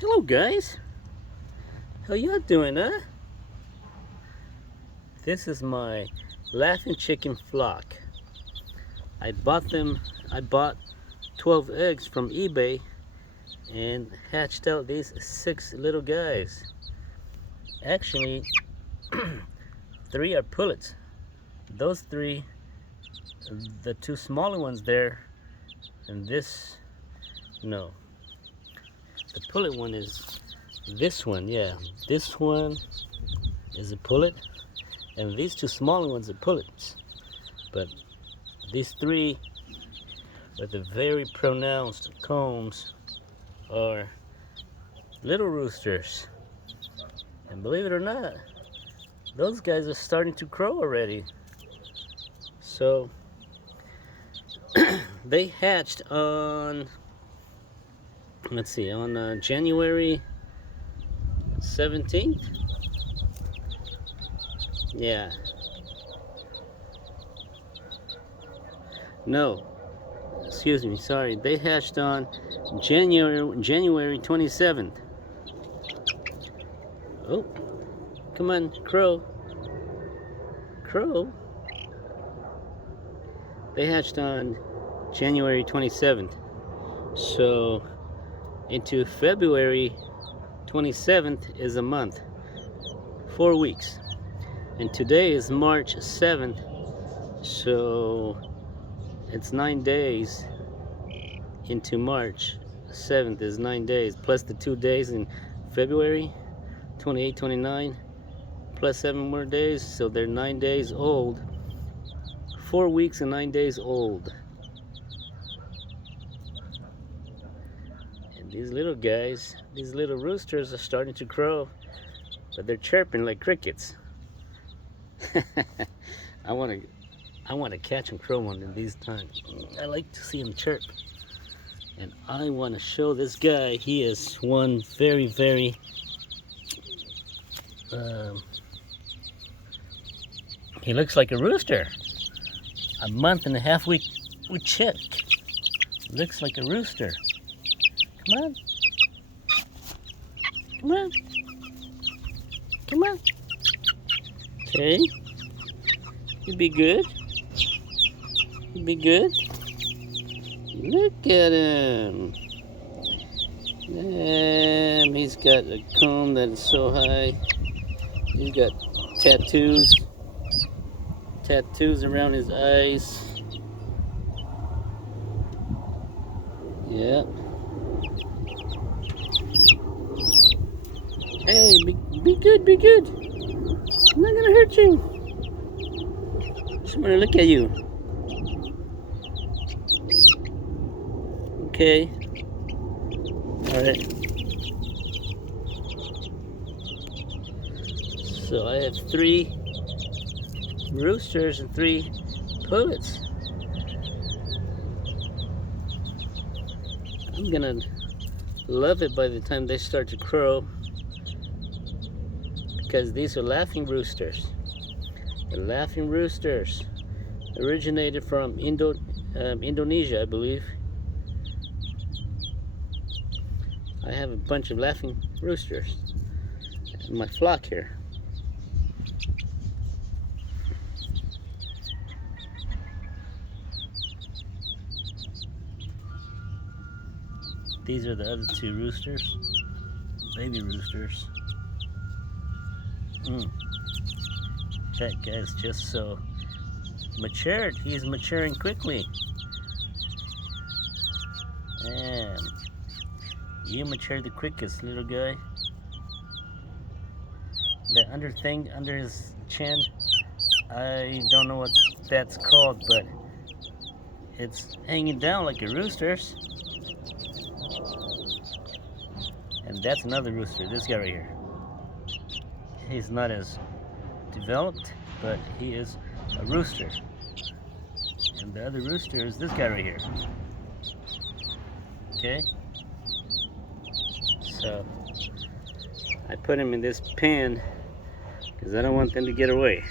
Hello guys, how y'all doing, huh? This is my laughing chicken flock. I bought 12 eggs from eBay and hatched out these 6 little guys. Actually, 3 are pullets. Those 3, the 2 smaller ones there, and this, no. The pullet one is this one, yeah. This one is a pullet, and these 2 smaller ones are pullets. But these 3 with the very pronounced combs are little roosters. And believe it or not, those guys are starting to crow already. So they hatched on, let's see, on January 17th. Yeah. No, excuse me, sorry. They hatched on January 27th. Oh, come on, crow. Crow. They hatched on January 27th. So into February 27th is a month. 4 weeks. And today is March 7th. So it's 9 days into March 7th is 9 days, plus the 2 days in February, 28, 29, plus 7 more days, so they're 9 days old. 4 weeks and 9 days old. And these little guys, these little roosters are starting to crow, but they're chirping like crickets. I want to catch and crow one of these times. I like to see them chirp. And I want to show this guy, he is one very, very he looks like a rooster. A month and a half we chick. Looks like a rooster. Come on. Come on. Come on. Okay. You be good. You be good. Look at him. Damn, he's got a comb that is so high. He's got tattoos. Tattoos around his eyes. Yep. Hey, be good, be good. I'm not gonna hurt you. Just wanna look at you. Okay. Alright. So I have 3 roosters and 3 pullets. I'm gonna love it by the time they start to crow, because these are laughing roosters. The laughing roosters originated from Indonesia, I believe. I have a bunch of laughing roosters in my flock here. These are the other 2 roosters, baby roosters. That guy's just so matured. He's maturing quickly. Man, you matured the quickest, little guy. The under thing under his chin, I don't know what that's called, but it's hanging down like a rooster's. And that's another rooster, this guy right here. He's not as developed, but he is a rooster. And the other rooster is this guy right here. Okay? So I put him in this pen because I don't want them to get away.